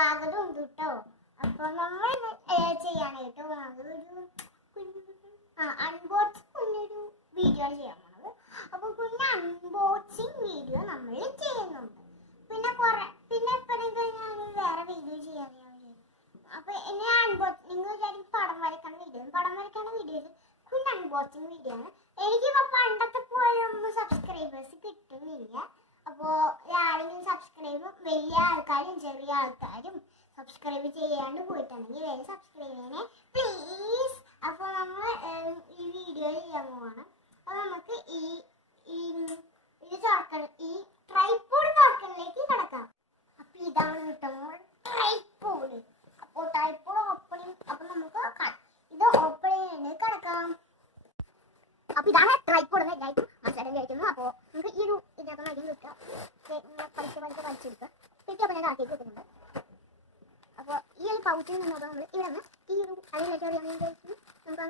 സ്വാഗതം ഉണ്ട് കേട്ടോ അപ്പൊ നമ്മൾ ചെയ്യാനായിട്ട് ഒരു അൺബോക്സിങ് കുഞ്ഞൊരു വീഡിയോ ചെയ്യാൻ പോണത്. അപ്പൊ കുഞ്ഞ് അൺബോക്സിങ് വീഡിയോ നമ്മൾ ചെയ്യുന്നുണ്ട്. പിന്നെ കുറെ പിന്നെ എപ്പോഴെങ്കിലും ഞാൻ വേറെ വീഡിയോ ചെയ്യാൻ. അപ്പൊ എന്നെ അൺബോക്സ് നിങ്ങൾ വിചാരിക്കും പടം വരയ്ക്കണ വീഡിയോ പടം വരയ്ക്കണ വീഡിയോയിൽ കുഞ്ഞ് അൺബോക്സിങ് വീഡിയോ ആണ്. എനിക്കിപ്പോ പണ്ടത്തെ പോലെ ഒന്നും സബ്സ്ക്രൈബേഴ്സ് കിട്ടുന്നില്ല. സബ്സ്ക്രൈബ് വലിയ ആൾക്കാരും ചെറിയ ആൾക്കാരും സബ്സ്ക്രൈബ് ചെയ്യാണ്ട് പോയിട്ടുണ്ടെങ്കിൽ വേഗം സബ്സ്ക്രൈബ് ചെയ്യണേ. പ്ലീസ് അപ്പോൾ നമ്മൾ ഈ വീഡിയോ ചെയ്യാൻ പോവാണ്. അപ്പോൾ നമുക്ക് ഈ ഇത് തുറക്കൽ ഈ ട്രൈപ്പോഡ് തുറക്കലിലേക്ക് കിടക്കാം. അപ്പൊ ഇതാണ് കിട്ടുമ്പോൾ ട്രൈപ്പോഡ് അപ്പോൾ ട്രൈപ്പോഡ് ഓപ്പണിങ് അപ്പൊ നമുക്ക് ഇത് ഓപ്പൺ ചെയ്യുന്നത് കിടക്കാം. അപ്പൊ ഇതാണ് ട്രൈപ്പോഡ് എല്ലാവർക്കും മനസ്സിലാക്കാൻ കഴിക്കുന്നു നമുക്ക് ഈ ഒരു ഇതിനകത്ത് മരുന്ന് കിട്ടുക പഠിച്ചെടുക്കുക പെട്ടി അപ്പോൾ ഞാൻ ആക്കിയിട്ട് വെക്കുന്നുണ്ട് അപ്പോൾ ഈ ഒരു പൗച്ചിൽ നിന്നപ്പോൾ നമ്മൾ ഇവിടെ നിന്ന് ഈ ഒരു അതിലേക്ക്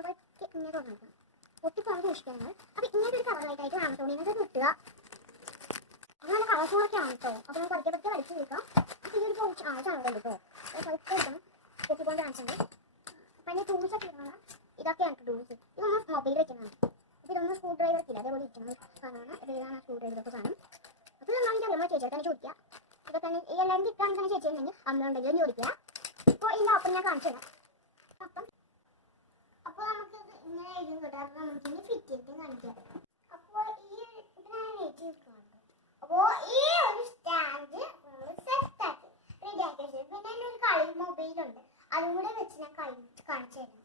പറ്റി ഇങ്ങനെ തുറന്നു പൊട്ടിപ്പോകാൻ സൂക്ഷിക്കണം നമ്മൾ അപ്പോൾ ഇങ്ങനത്തെ ഒരു കളറായിട്ടായിട്ട് ആമസോണിനൊക്കെ കിട്ടുക നല്ല കളർഫുള്ളൊക്കെ ആണ് കേട്ടോ അപ്പോൾ നമുക്ക് പതുക്കെ പതുക്കെ വലിച്ചു വെക്കാം അപ്പോൾ ഈ ഒരു പൗച്ച് ആ ചാനൽ കേട്ടോ അത് പതുക്കെ എടുക്കണം. പൊട്ടിക്കൊണ്ട് കാണിച്ചിട്ടുണ്ട് അപ്പം അതിന്റെ ടൂൾസ് ഒക്കെ ഇതാണ് ഇതൊക്കെയാണ് ടൂൾസ് ഇതൊന്ന് മൊബൈൽ വെക്കുന്നതാണ്. അപ്പോൾ സ്ക്രൂ ഡ്രൈവർ ഇല്ല? അതേപോലെ ഇരിക്കുന്ന സാധനമാണ് ഇത് ഇതാണ് സ്ക്രൂ ഡ്രൈവർ ഒക്കെ സാധനം അപ്പോൾ ഇതൊന്നും എനിക്ക് അറിയാമോ ചേച്ചിയെ തന്നെ ചോദിക്കുക ഇതൊക്കെ എല്ലാവരും കിട്ടാൻ തന്നെ ചേച്ചി ഉണ്ടെങ്കിൽ അമ്മ ഉണ്ടെങ്കിൽ ചോദിക്കുക അപ്പോൾ ഇല്ല അപ്പം ഞാൻ കാണിച്ചു തരാം അപ്പം അപ്പോൾ നമുക്ക് ഇങ്ങനെ എഴുതും കേട്ടോ അപ്പോൾ നമുക്ക് ഇനി ഫിറ്റ് ചെയ്തിട്ട് കാണിക്കാം അപ്പോൾ ഈ ഇതിനാണ് വെച്ച് നിൽക്കുന്നത് അപ്പോൾ ഈ ഒരു സ്റ്റാൻഡ് നമ്മൾ സെറ്റ് ആക്കി റെഡി ആക്കി വെച്ചു പിന്നെ എന്റെ ഒരു കളി മൊബൈലുണ്ട് അതും കൂടെ വെച്ച് ഞാൻ കളി കാണിച്ചു തരാം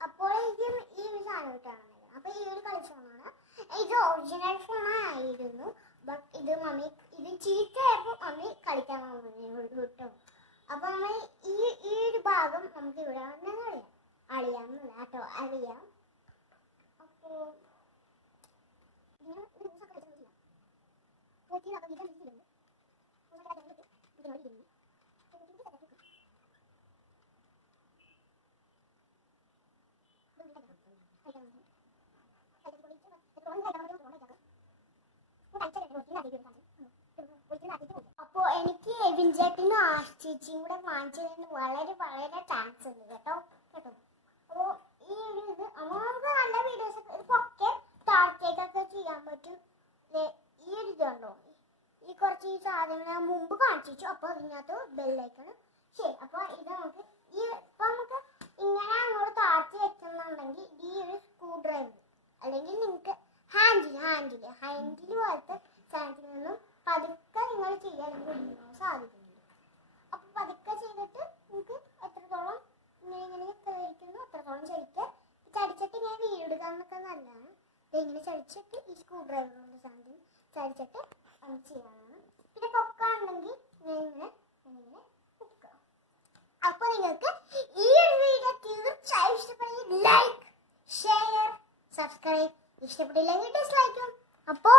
അപ്പോൾ ഇത് ഈ ഒരു സാധനം കിട്ടാണ് അപ്പോൾ ഈ ഒരു കളി ഫോണാണ് ഇത് ഒറിജിനൽ ഫോണായിരുന്നു ഇത് മമ്മി ഇത് ചീത്തയായപ്പോൾ മമ്മി കളിക്കാൻ മമ്മി കിട്ടും. അപ്പൊ നമ്മൾ ഈ ഈ ഒരു ഭാഗം നമുക്ക് ഇവിടെ വന്ന് അറിയാം അറിയാം കേട്ടോ അറിയാം. അപ്പോ ഇങ്ങനെ അപ്പോ എനിക്ക് എവിൻ ചേട്ടനും ആഷ് ചേച്ചിയും കൂടെ വളരെ വളരെ താങ്ക്സ് ഉണ്ട് കേട്ടോ. കേട്ടോ. അപ്പോ ഈ ഒരു ഇത് നമുക്ക് നല്ല വീഡിയോസ് ഒക്കെ താഴത്തേക്കൊക്കെ ചെയ്യാൻ പറ്റും. ഈ ഒരു ഇതുണ്ടോ ഈ കുറച്ച് ഈ സാധനങ്ങൾ മുമ്പ് കാണിച്ചു അപ്പൊ അതിനകത്ത് ബെല്ലൈക്കണം ശരി അപ്പൊ ഇത് നമുക്ക് ഈ ഇപ്പൊ നമുക്ക് ഇങ്ങനെ അങ്ങോട്ട് താഴ്ത്തി വെക്കുന്നുണ്ടെങ്കിൽ ഈ ഒരു സ്ക്രൂ ഡ്രൈവർ അല്ലെങ്കിൽ നിങ്ങൾക്ക് ഹാൻഡിൽ ഹാൻഡിൽ പോലത്തെ സാധനത്തിൽ നിന്നും പതുക്കെ നിങ്ങൾ ചെയ്യാൻ നിങ്ങൾക്ക് സാധിക്കുന്നുണ്ട്. അപ്പൊ പതുക്കെ ചെയ്തിട്ട് നിങ്ങൾക്ക് എത്രത്തോളം ഇങ്ങനെ ഇങ്ങനെ കയറിക്കുന്നു അത്രത്തോളം ചരിക്ക് ചടിച്ചിട്ട് ഇങ്ങനെ വീടുക എന്നൊക്കെ നല്ലതാണ്. ഇങ്ങനെ ചടിച്ചിട്ട് ഈ സ്ക്രൂ ഡ്രൈവർ കൊണ്ട് സാധനം ചടിച്ചിട്ട് അങ്ങനെ ചെയ്യാനാണ് പിന്നെ പൊക്കാണെങ്കിൽ ഇങ്ങനെ ഇങ്ങനെ അപ്പൊ നിങ്ങൾക്ക് ഈ ഒരു വീഡിയോ തീർച്ചയായും ഇഷ്ടപ്പെടുമെങ്കിൽ ലൈക്ക് ഷെയർ സബ്സ്ക്രൈബ് ഇഷ്ടപ്പെട്ടില്ലെങ്കിൽ ഡിസ്ലൈക്കും അപ്പോ